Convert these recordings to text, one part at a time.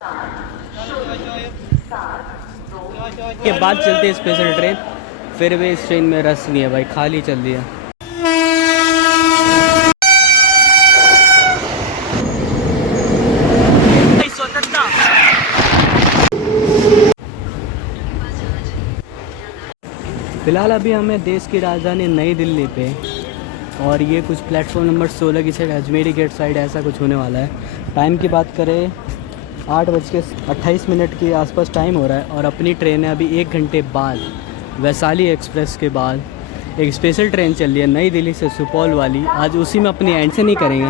के बाद चलती है स्पेशल ट्रेन। फिर भी इस ट्रेन में रस नहीं है भाई, खाली चल रही है। फिलहाल अभी हमें देश की राजधानी नई दिल्ली पे, और ये कुछ प्लेटफॉर्म नंबर 16 की साइड, अजमेरी गेट साइड ऐसा कुछ होने वाला है। टाइम की बात करें 8:28 के आसपास टाइम हो रहा है, और अपनी ट्रेन है अभी 1 घंटे बाद वैशाली एक्सप्रेस के बाद एक स्पेशल ट्रेन चल रही है नई दिल्ली से सुपौल वाली। आज उसी में अपनी एंट्री नहीं करेंगे,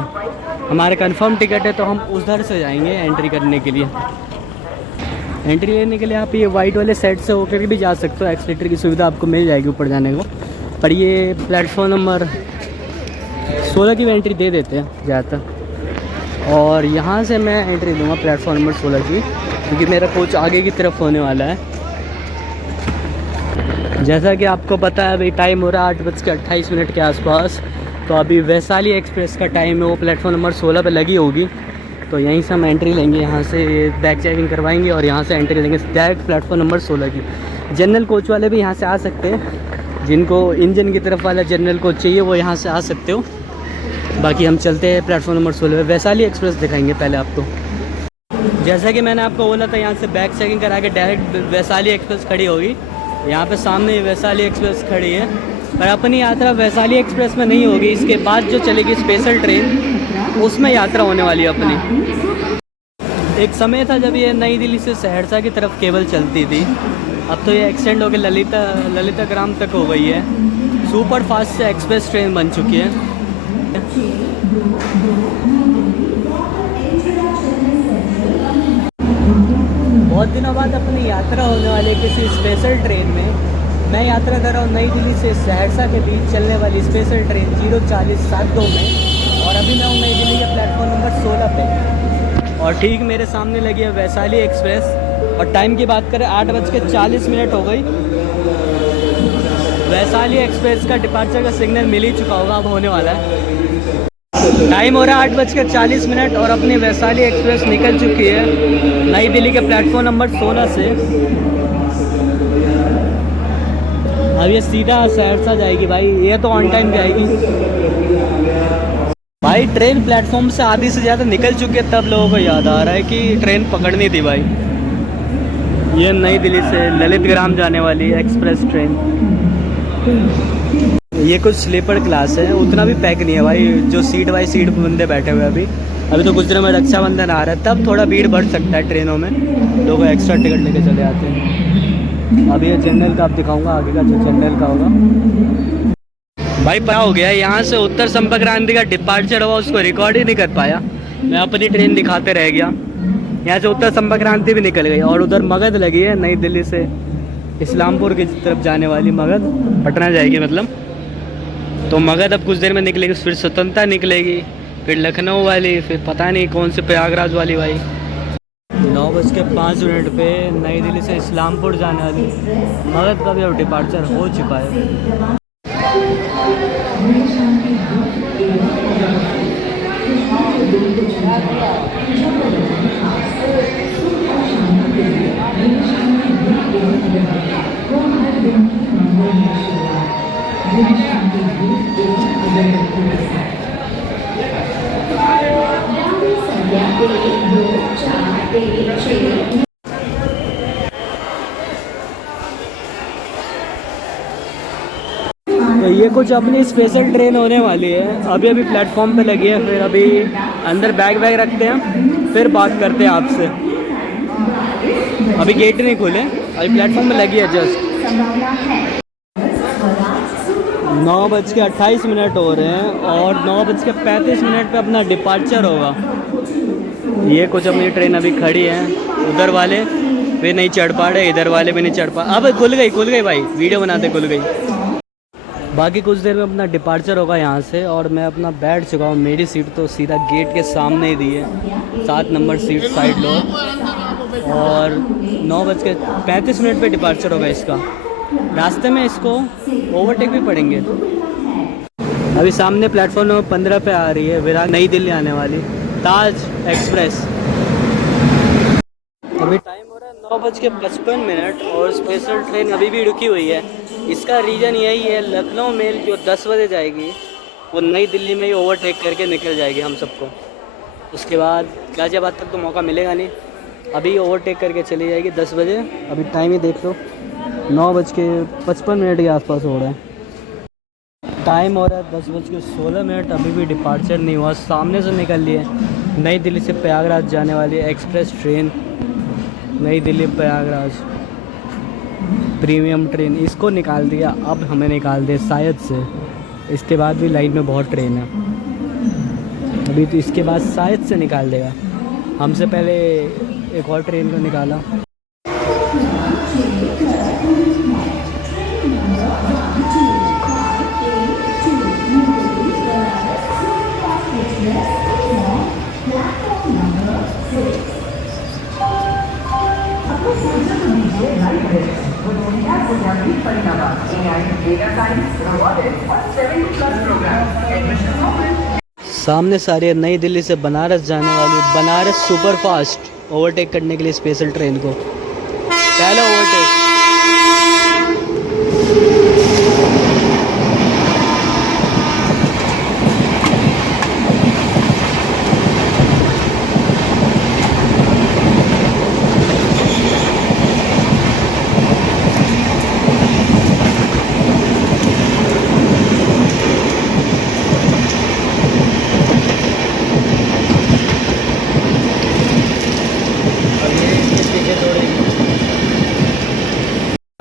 हमारे कंफर्म टिकट है तो हम उधर से जाएंगे एंट्री करने के लिए। एंट्री लेने के लिए आप ये वाइट वाले सेट से होकर भी जा सकते हो, एक्सीलेटर की सुविधा आपको मिल जाएगी ऊपर जाने को। पर ये प्लेटफॉर्म नंबर 16 की भी एंट्री दे देते हैं ज़्यादातर, और यहाँ से मैं एंट्री दूंगा प्लेटफॉर्म नंबर 16 की, क्योंकि मेरा कोच आगे की तरफ होने वाला है। जैसा कि आपको पता है अभी टाइम हो रहा है 8:28 के आसपास, तो अभी वैशाली एक्सप्रेस का टाइम है, वो प्लेटफॉर्म नंबर 16 पे लगी होगी। तो यहीं से हम एंट्री लेंगे, यहाँ से बैग चेकिंग करवाएंगे और यहाँ से एंट्री लेंगे डायरेक्ट प्लेटफॉर्म नंबर 16 की। जनरल कोच वाले भी यहाँ से आ सकते हैं, जिनको इंजन की तरफ वाला जनरल कोच चाहिए वो यहाँ से आ सकते हो। बाकी हम चलते हैं प्लेटफॉर्म नंबर 16 पे, वैशाली एक्सप्रेस दिखाएंगे पहले आपको। जैसा कि मैंने आपको बोला था, यहाँ से बैग चेकिंग करा के डायरेक्ट वैशाली एक्सप्रेस खड़ी होगी। यहाँ पे सामने वैशाली एक्सप्रेस खड़ी है, पर अपनी यात्रा वैशाली एक्सप्रेस में नहीं होगी। इसके बाद जो चलेगी स्पेशल ट्रेन, उसमें यात्रा होने वाली है अपनी। एक समय था जब ये नई दिल्ली से सहरसा की तरफ केवल चलती थी, अब तो ये एक्सटेंड होकर ललिता ग्राम तक हो गई है। सुपर फास्ट से एक्सप्रेस ट्रेन बन चुकी है। बहुत दिनों बाद अपनी यात्रा होने वाली किसी स्पेशल ट्रेन में। मैं यात्रा कर रहा हूँ नई दिल्ली से सहरसा के बीच चलने वाली स्पेशल ट्रेन 04072 में, और अभी मैं हूँ नई दिल्ली के प्लेटफॉर्म नंबर 16 पे, और ठीक मेरे सामने लगी है वैशाली एक्सप्रेस। और टाइम की बात करें 8:40 हो गई। वैशाली एक्सप्रेस का डिपार्चर का सिग्नल मिल ही चुका होगा, अब होने वाला है। टाइम हो रहा है 8:40 और अपनी वैशाली एक्सप्रेस निकल चुकी है नई दिल्ली के प्लेटफॉर्म नंबर 16 से। अब ये सीधा सहरसा जाएगी भाई, ये तो ऑन टाइम जाएगी भाई। ट्रेन प्लेटफॉर्म से आधी से ज़्यादा निकल चुकी है, तब लोगों को याद आ रहा है कि ट्रेन पकड़नी थी भाई। ये नई दिल्ली से ललित ग्राम जाने वाली एक्सप्रेस ट्रेन। ये कुछ स्लीपर क्लास है, उतना भी पैक नहीं है भाई, जो सीट बाई सीट बंदे बैठे हुए हैं। अभी तो कुछ दिनों में रक्षाबंधन आ रहा है, तब थोड़ा भीड़ बढ़ सकता है ट्रेनों में, लोग एक्स्ट्रा टिकट लेके चले आते हैं। अभी ये जनरल का आप दिखाऊंगा, आगे का जो जनरल का होगा भाई। पता हो गया यहाँ से उत्तर संपर्क क्रांति का डिपार्चर हुआ, उसको रिकॉर्ड ही नहीं कर पाया मैं, अपनी ट्रेन दिखाते रह गया। यहाँ से उत्तर संपर्क क्रांति भी निकल गई, और उधर मगध लगी है नई दिल्ली से इस्लामपुर की तरफ जाने वाली। मगध पटना जाएगी मतलब, तो मगध अब कुछ देर में निकलेगी, फिर स्वतंत्रता निकलेगी, फिर लखनऊ वाली, फिर पता नहीं कौन से प्रयागराज वाली भाई। 9:05 पे नई दिल्ली से इस्लामपुर जाने वाली मगध का भी अब डिपार्चर हो चुका है। तो ये कुछ अपनी स्पेशल ट्रेन होने वाली है, अभी प्लेटफॉर्म पे लगी है। फिर अभी अंदर बैग रखते हैं, फिर बात करते हैं आपसे। अभी गेट नहीं खुले, अभी प्लेटफॉर्म पे लगी है जस्ट। 9:28 हो रहे हैं, और 9:35 पे अपना डिपार्चर होगा। ये कुछ अपनी ट्रेन अभी खड़ी है, उधर वाले भी नहीं चढ़ पा रहे, इधर वाले भी नहीं चढ़ पा। अब खुल गई भाई, वीडियो बनाते खुल गई। बाकी कुछ देर में अपना डिपार्चर होगा यहाँ से, और मैं अपना बैठ चुका हूँ। मेरी सीट तो सीधा गेट के सामने ही दी है, 7 नंबर सीट साइड लो। और 9:35 पे डिपार्चर होगा इसका। रास्ते में इसको ओवरटेक भी पड़ेंगे। अभी सामने प्लेटफॉर्म नंबर 15 पे आ रही है विराट नई दिल्ली आने वाली ताज एक्सप्रेस। अभी टाइम हो रहा है 9:55 और स्पेशल ट्रेन अभी भी रुकी हुई है। इसका रीज़न यही है, लखनऊ मेल जो 10 बजे जाएगी वो नई दिल्ली में ही ओवरटेक करके निकल जाएगी हम सबको। उसके बाद गाज़ियाबाद तक तो मौका मिलेगा नहीं, अभी ओवरटेक करके चली जाएगी 10 बजे। अभी टाइम ही देख लो, 9:55 के आसपास हो रहा है। टाइम हो रहा है 10:16। अभी भी डिपार्चर नहीं हुआ। सामने से निकल लिए नई दिल्ली से प्रयागराज जाने वाली एक्सप्रेस ट्रेन, नई दिल्ली प्रयागराज प्रीमियम ट्रेन। इसको निकाल दिया, अब हमें निकाल दे शायद से। इसके बाद भी लाइन में बहुत ट्रेन है, अभी तो इसके बाद शायद से निकाल देगा। हमसे पहले एक और ट्रेन को निकाला। सामने सारी नई दिल्ली से बनारस जाने वाली बनारस सुपरफास्ट ओवरटेक करने के लिए स्पेशल ट्रेन को पहला ओवरटेक।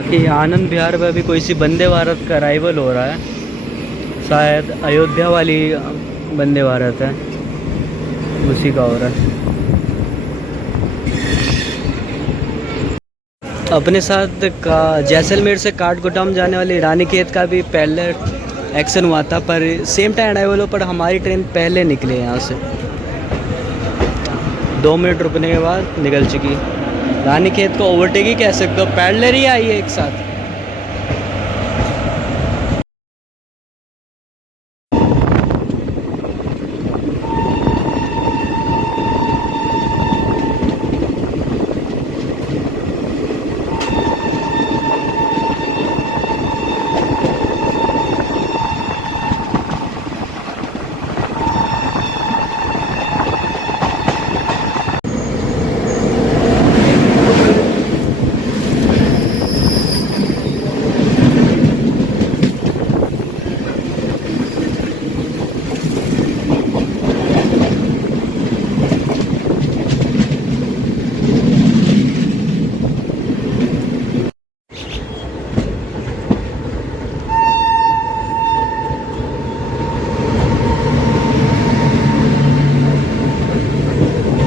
कि आनंद विहार में अभी कोई सी वंदे भारत का अराइवल हो रहा है, शायद अयोध्या वाली वंदे भारत है, उसी का हो रहा है। अपने साथ का जैसलमेर से काठगोदाम जाने वाली रानीखेत का भी पहले एक्शन हुआ था, पर सेम टाइम अराइवल हो, पर हमारी ट्रेन पहले निकले यहाँ से। 2 मिनट रुकने के बाद निकल चुकी। रानीखेत को ओवरटेक ही कह सकते हो, पैरेलल ही आई है एक साथ।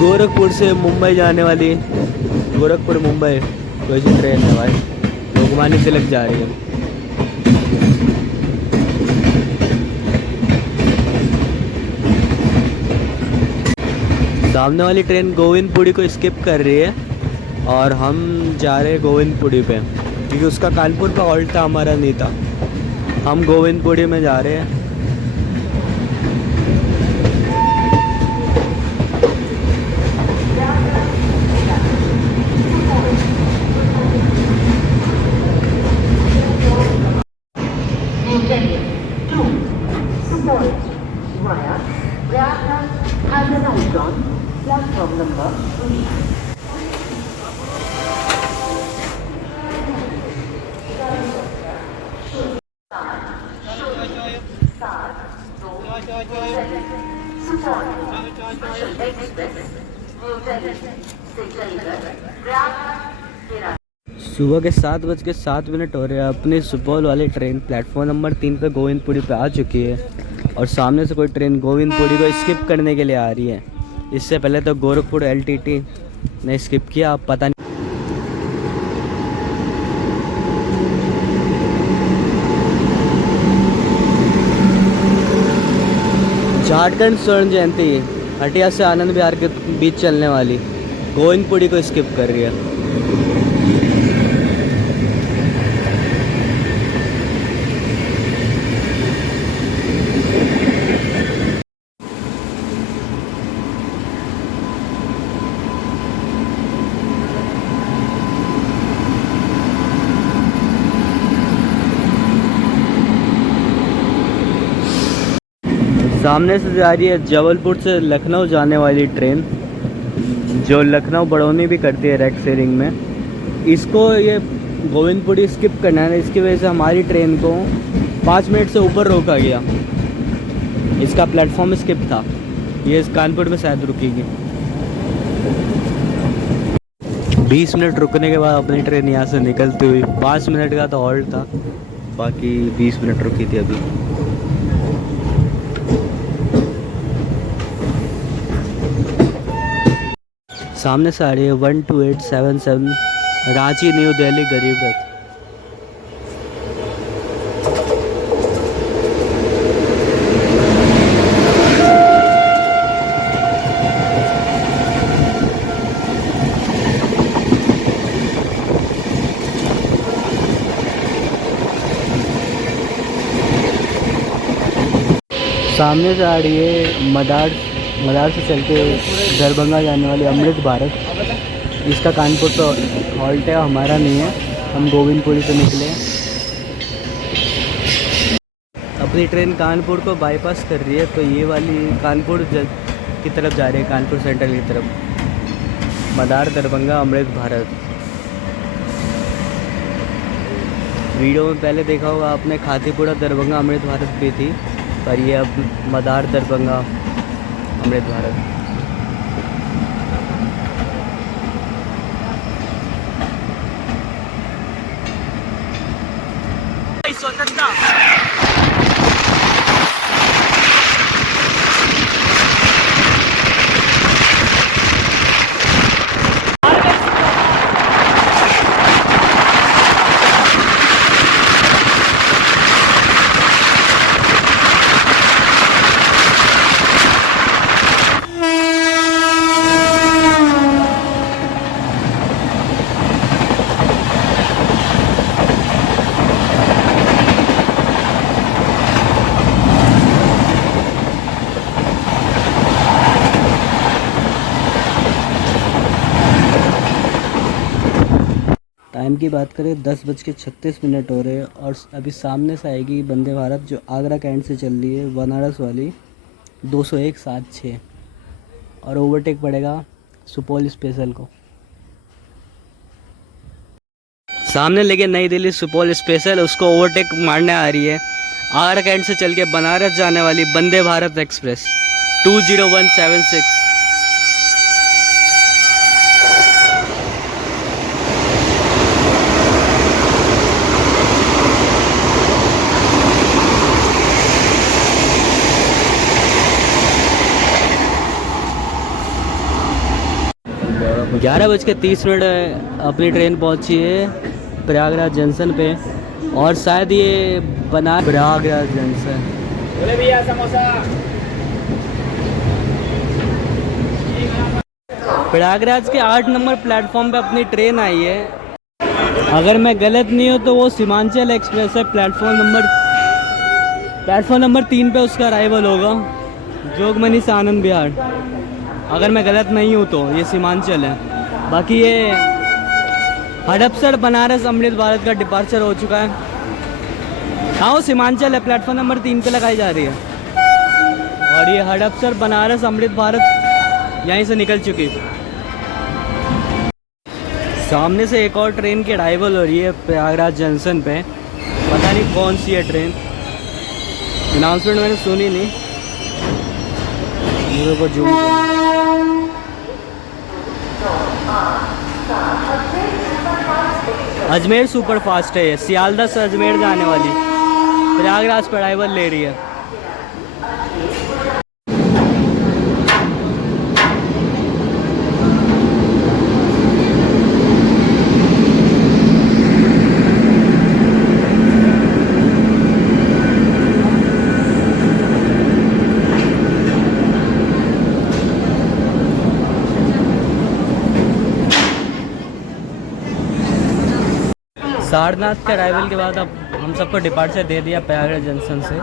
गोरखपुर से मुंबई जाने वाली, गोरखपुर मुंबई कोई सी ट्रेन है भाई, लोकमान्य तिलक जा रही है। सामने वाली ट्रेन गोविंदपुरी को स्किप कर रही है और हम जा रहे हैं गोविंदपुरी पे, क्योंकि उसका कानपुर का हॉल्ट था, हमारा नहीं था। हम गोविंदपुरी में जा रहे हैं। सुबह के 7:07 हो रहे हैं। अपनी सुपौल वाली ट्रेन प्लेटफॉर्म नंबर 3 पे गोविंदपुरी पे आ चुकी है और सामने से कोई ट्रेन गोविंदपुरी को स्किप करने के लिए आ रही है। इससे पहले तो गोरखपुर LTT ने स्किप किया, अब पता नहीं। झारखंड स्वर्ण जयंती हटिया से आनंद विहार के बीच चलने वाली गोविंदपुरी को स्किप कर रही है। सामने से जा रही है जबलपुर से लखनऊ जाने वाली ट्रेन, जो लखनऊ बड़ौनी भी करती है रेक शेयरिंग में। इसको ये गोविंदपुरी स्किप करना है, इसकी वजह से हमारी ट्रेन को 5 मिनट से ऊपर रोका गया। इसका प्लेटफॉर्म स्किप था। ये कानपुर में शायद रुकेगी। 20 मिनट रुकने के बाद अपनी ट्रेन यहाँ से निकलती हुई, 5 मिनट का तो हॉल्ट था, बाकी 20 मिनट रुकी थी अभी। सामने से आ रही है 12877 रांची न्यू दिल्ली गरीब रथ। सामने से आ रही है मदार से चल के दरभंगा जाने वाली अमृत भारत। इसका कानपुर तो हॉल्ट है, हमारा नहीं है, हम गोविंदपुरी से निकले। अपनी ट्रेन कानपुर को बाईपास कर रही है, तो ये वाली कानपुर की तरफ जा रही है, कानपुर सेंट्रल की तरफ। मदार दरभंगा अमृत भारत। वीडियो में पहले देखा होगा आपने, खातीपुरा दरभंगा अमृत भारत भी थी, पर ये अब मदार दरभंगा अमृत भारत। टाइम की बात करें 10:36 हो रहे हैं, और अभी सामने से आएगी वंदे भारत, जो आगरा कैंट से चल रही है, बनारस वाली 20176, और ओवरटेक पड़ेगा सुपौल स्पेशल को। सामने लेके नई दिल्ली सुपौल स्पेशल, उसको ओवरटेक मारने आ रही है आगरा कैंट से चल के बनारस जाने वाली वंदे भारत एक्सप्रेस 20176। ग्यारह बज के 30 मिनट अपनी ट्रेन पहुंची है प्रयागराज जंक्शन पे, और शायद ये बना प्रयागराज जंक्शन। बोले भैया समोसा। प्रयागराज के 8 नंबर प्लेटफॉर्म पे अपनी ट्रेन आई है। अगर मैं गलत नहीं हूँ तो वो सीमांचल एक्सप्रेस है। प्लेटफॉर्म नंबर 3 पे उसका अराइवल होगा, जोगमनी से आनंद विहार। अगर मैं गलत नहीं हूँ तो ये सीमांचल है। बाकी ये हड़पसर बनारस अमृत भारत का डिपार्चर हो चुका है। हाँ वो सीमांचल है, प्लेटफॉर्म नंबर 3 पे लगाई जा रही है, और ये हड़पसर बनारस अमृत भारत यहीं से निकल चुकी है। सामने से एक और ट्रेन की अराइवल हो रही है प्रयागराज जंक्शन पे, पता नहीं कौन सी है ट्रेन, अनाउंसमेंट मैंने सुनी नहीं, मेरे को जूम अजमेर सुपर फास्ट है ये, सियालदह से अजमेर जाने वाली प्रयागराज पर अराइवल ले रही है। सारनाथ के अराइवल के बाद अब हम सबको डिपार्चर दे दिया प्रयागराज जंक्शन से।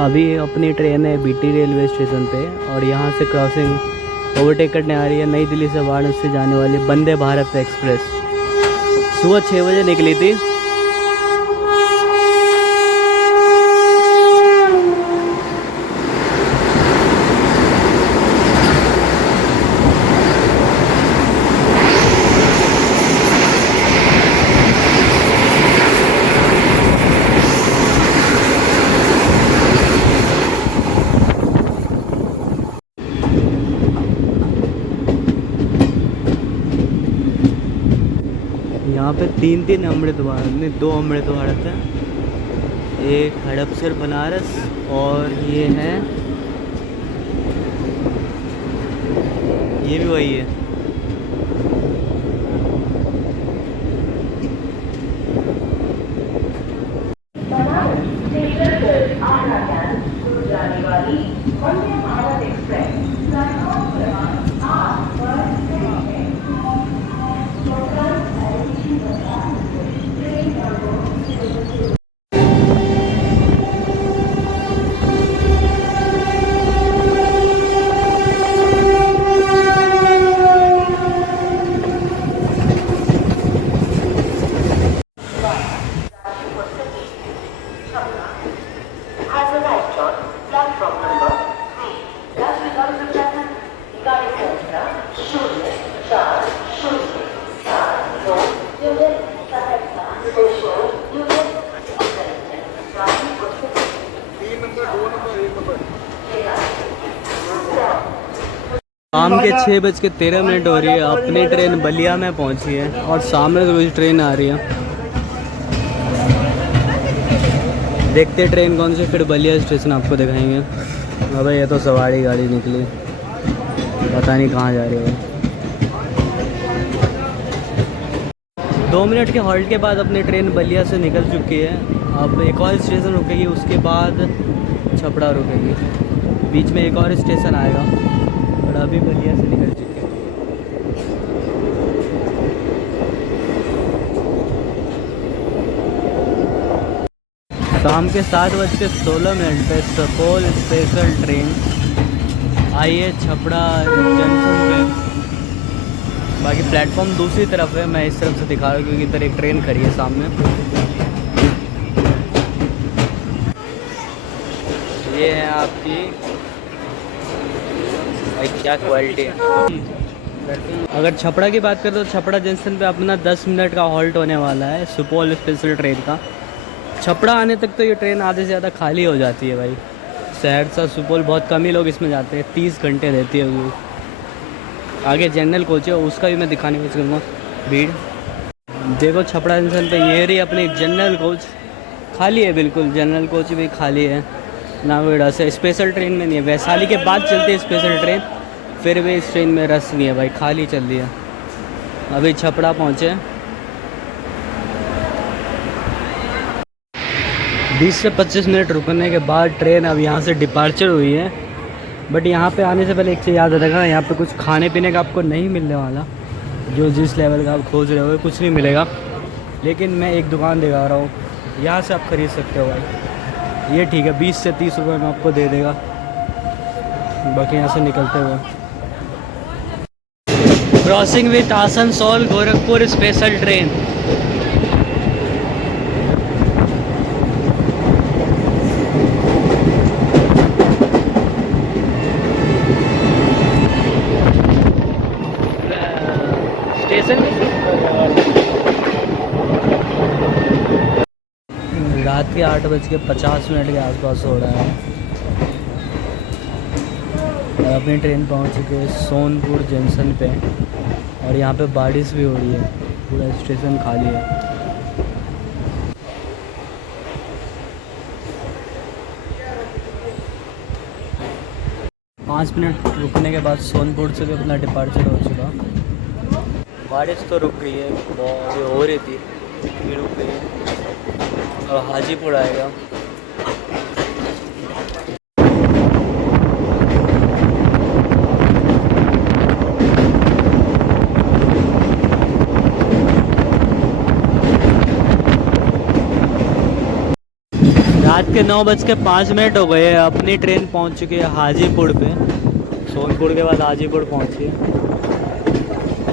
अभी अपनी ट्रेन है बीटी रेलवे स्टेशन पे और यहाँ से क्रॉसिंग ओवरटेक करने आ रही है नई दिल्ली से वाराणसी जाने वाली वंदे भारत एक्सप्रेस। सुबह 6 बजे निकली थी। यहाँ पे 3 अमृत भारत नहीं 2 अमृत भारत है। एक हड़पसर बनारस और ये है, ये भी वही है। शाम के 6:13 हो रही है। अपनी ट्रेन बलिया में पहुंची है और सामने से कुछ ट्रेन आ रही है। देखते ट्रेन कौन सी, फिर बलिया स्टेशन आपको दिखाएंगे। अबे ये तो सवारी गाड़ी निकली, पता नहीं कहाँ जा रही है। 2 मिनट के हॉल्ट के बाद अपनी ट्रेन बलिया से निकल चुकी है। अब एक और स्टेशन रुकेगी, उसके बाद छपड़ा रुकेगी। बीच में एक और स्टेशन आएगा और अभी बलिया से निकल चुके हैं। शाम के 7:16 पे सुपौल स्पेशल ट्रेन आई है छपड़ा जंक्शन पे। बाकी प्लेटफॉर्म दूसरी तरफ है, मैं इस तरफ से दिखा रहा हूँ क्योंकि इधर एक ट्रेन खड़ी है सामने। ये है आपकी, क्या क्वालिटी है। अगर छपड़ा की बात करें तो छपड़ा जंक्शन पे अपना 10 मिनट का हॉल्ट होने वाला है सुपौल स्पेशल ट्रेन का। छपड़ा आने तक तो ये ट्रेन आधे से ज़्यादा खाली हो जाती है भाई। सहरसा सुपौल बहुत कम ही लोग इसमें जाते हैं, 30 घंटे रहती है वो। आगे जनरल कोच है, उसका भी मैं दिखाने की कोशिश करूँगा। भीड़ देखो छपड़ा जंक्शन पे, ये रही अपनी जनरल कोच, खाली है बिल्कुल। जनरल कोच भी खाली है, ना कोई रस है। स्पेशल ट्रेन में नहीं है, वैशाली के बाद चलती है स्पेशल ट्रेन, फिर भी इस ट्रेन में रस नहीं है भाई, खाली चल रही है। अभी छपड़ा पहुँचे, 20 से 25 मिनट रुकने के बाद ट्रेन अब यहाँ से डिपार्चर हुई है। बट यहाँ पे आने से पहले एक चीज़ याद रखना, यहाँ पे कुछ खाने पीने का आपको नहीं मिलने वाला। जो जिस लेवल का आप खोज रहे हो कुछ नहीं मिलेगा। लेकिन मैं एक दुकान दिखा रहा हूँ, यहाँ से आप ख़रीद सकते हो भाई। ये ठीक है, 20 से 30 रुपये में आपको दे देगा। बाकी यहाँ से निकलते हुए crossing with Asansol Gorakhpur special train. Station रात के 8:50 के आसपास हो रहा है। और अपनी ट्रेन पहुंच चुके हैं सोनपुर जंक्शन पे और यहाँ पे बारिश भी हो रही है, पूरा स्टेशन खाली है। पाँच मिनट रुकने के बाद सोनपुर से भी अपना डिपार्चर हो चुका। बारिश तो रुक गई है, बहुत हो रही थी, भी रुक गई है। और हाजीपुर आएगा। रात के 9:05 हो गए। अपनी ट्रेन पहुंच चुकी है हाजीपुर पे। सोनपुर के बाद हाजीपुर पहुंची है।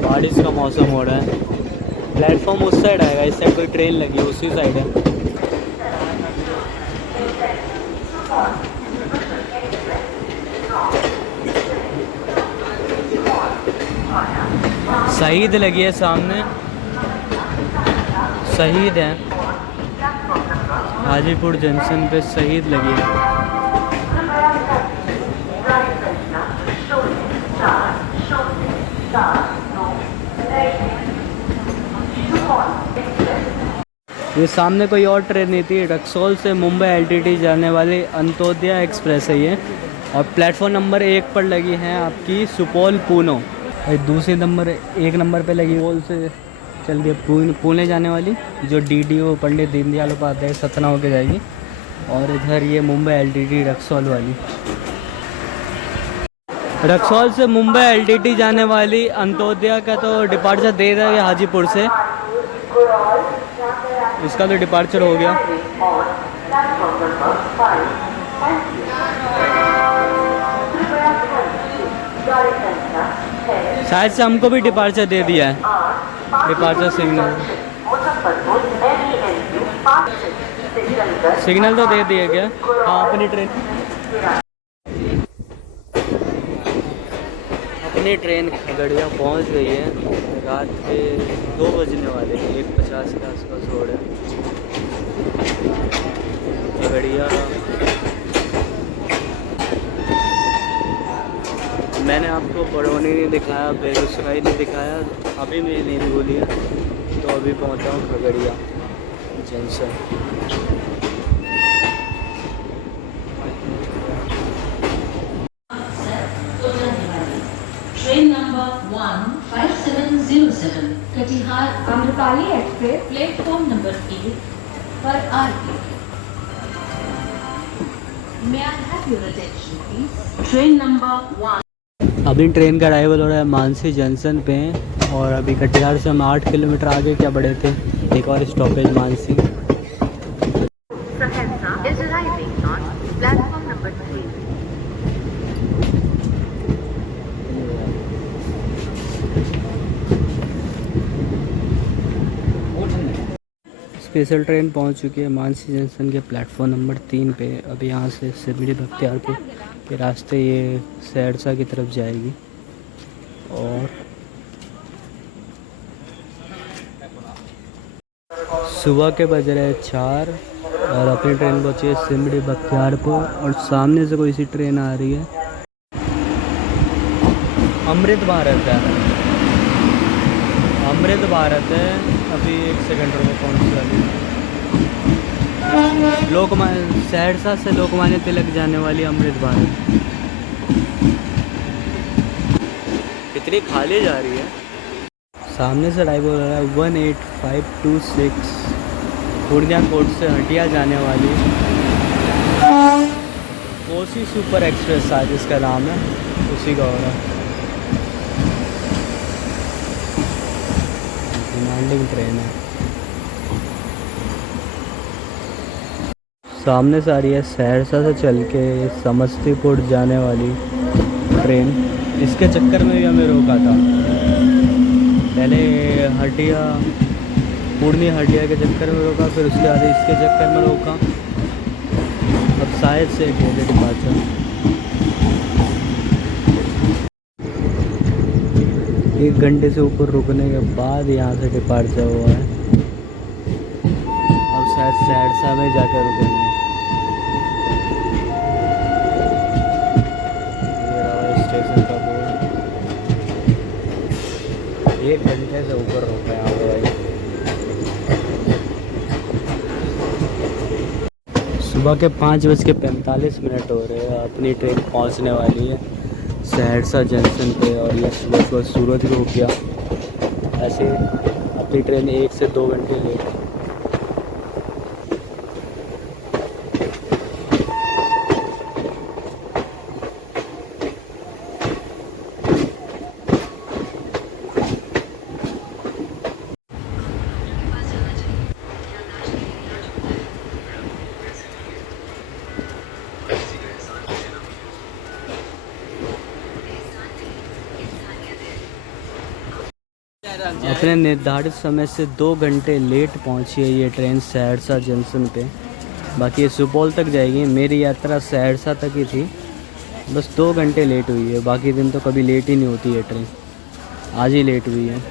बारिश का मौसम हो रहा है। प्लेटफॉर्म उस साइड आएगा, इस साइड कोई ट्रेन लगी है, उसी साइड है। शहीद लगी है सामने, शहीद है हाजीपुर जंक्शन पे, शहीद लगी है। ये सामने कोई और ट्रेन नहीं थी, रक्सौल से मुंबई एलटीटी जाने वाली अंत्योदय एक्सप्रेस है ये। और प्लेटफॉर्म नंबर 1 पर लगी है आपकी सुपौल पूनो। दूसरे नंबर 1 नंबर पे लगी सुपौल से चल के पुणे जाने वाली, जो डीडीओ पंडित दीनदयाल उपाध्याय सतना होके जाएगी। और इधर ये मुंबई एलटीटी रक्सौल वाली। रक्सौल से मुंबई एलटीटी जाने वाली अंत्योदय का तो डिपार्चर दे रहा है हाजीपुर से, इसका तो डिपार्चर हो गया। शायद से हमको भी डिपार्चर दे दिया है, डिपार्चर सिग्नल तो दे दिया क्या? हाँ, अपनी ट्रेन खगड़िया पहुंच गई है। रात के 2 बजने वाले हैं, 1:50 के आसपास हो रहे हैं खगड़िया। मैंने आपको बरौनी नहीं दिखाया, बेगूसराय नहीं दिखाया, अभी मेरी नींद बोली है तो अभी पहुंचा हूँ Khagaria junction. Train number 15707 Katihar Amrapali express platform number 8 पर आ रही है। May I have your attention please? Train number 1। अभी ट्रेन का अराइवल हो रहा है मानसी जंक्शन पे, और अभी कटिहार से हम 8 किलोमीटर आगे क्या बढ़े थे। एक और stoppage Mansi. is arriving on platform number 3। Special train पहुंच चुकी है मानसी जंक्शन के प्लेटफॉर्म नंबर 3 पे। अभी यहाँ से सिमरी बख्तियारपुर के रास्ते ये सहरसा की तरफ जाएगी। और सुबह के बज रहे 4 और अपनी ट्रेन पहुँची है सिमरी बख्तियारपुर। और सामने से कोई सी ट्रेन आ रही है, अमृत भारत है, अमृत भारत है। अभी 1 सेकंड में पहुँच वाली लोकमान्य, सहरसा से लोकमान्य तिलक जाने वाली अमृत भारत। कितनी खाली जा रही है। सामने से ड्राइवर हो रहा है 18526 पूर्णिया कोट से हटिया जाने वाली कोसी सुपर एक्सप्रेस आज इसका नाम है, उसी का हो रहा है। डिमांडिंग ट्रेन है। सामने से आ रही है सहरसा से चल के समस्तीपुर जाने वाली ट्रेन। इसके चक्कर में भी हमें रोका था, पहले हटिया पूर्णिया हटिया के चक्कर में रोका, फिर उसके बाद इसके चक्कर में रोका। अब शायद से डेली डिपार्चर 1 घंटे से ऊपर रुकने के बाद यहाँ से डिपार्चर हुआ है। अब शायद सहरसा में जाकर रुकेंगे। स्टेशन का बोर्ड 1 घंटे से ऊपर रुका है यहाँ पे। सुबह के 5:45 हो रहे हैं। अपनी ट्रेन पहुँचने वाली है सहरसा जंक्शन पे। और ये सुबह सूरज को हो गया। ऐसे अपनी ट्रेन 1 से 2 घंटे लेट है। अपने निर्धारित समय से 2 घंटे लेट पहुंची है ये ट्रेन सहरसा जंक्शन पे। बाकी ये सुपौल तक जाएगी। मेरी यात्रा सहरसा तक ही थी, बस 2 घंटे लेट हुई है। बाकी दिन तो कभी लेट ही नहीं होती है ट्रेन, आज ही लेट हुई है।